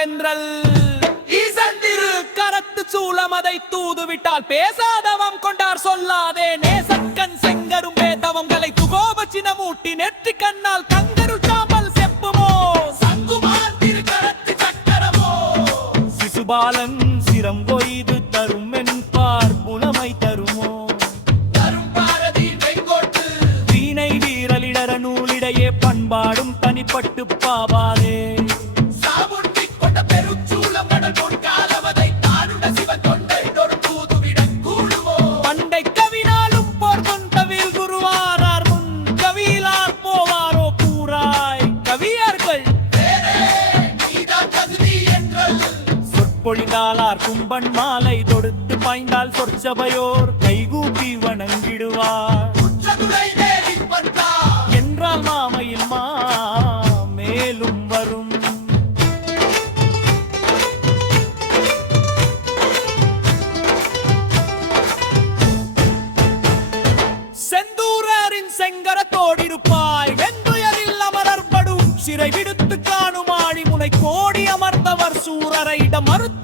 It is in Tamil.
வென்றல் ஈசந்திரு கரத்து சூலம் அதை தூதுவிட்டால் பேசாதவம் கொண்டார் சொல்லாதே நேசக்கண் செங்கரும் பேதவங்களை துகோப சினமூட்டி நெற்றி கண்ணால் கங்கரு சாம்பல் செப்புமோ சங்குமார் திரு கரத்து சக்கரமோ சிசுபாலன் சிரம் கொய்து தரும் என்பார் புலமை தருமோ தரும் பாரதி வெங்கோட்டு வீணை வீரலிடர நூலிடையே பண்பாடும் தனிப்பட்டு பாவாரே பொழிந்தாளார் கும்பன் மாலை தொடுத்து பாய்ந்தால் சொற்சபையோர் கைகூப்பி வணங்கிடுவார் என்றால் மாமையில் மேலும் வரும் செந்தூரின் செங்கரத்தோடிருப்பாய் வெந்துயரில் அமரர்படும் சிறை விடுத்து காணும் ஆழி முனை கோடி அமர்ந்தவர் சூரரையிடம் மறுத்து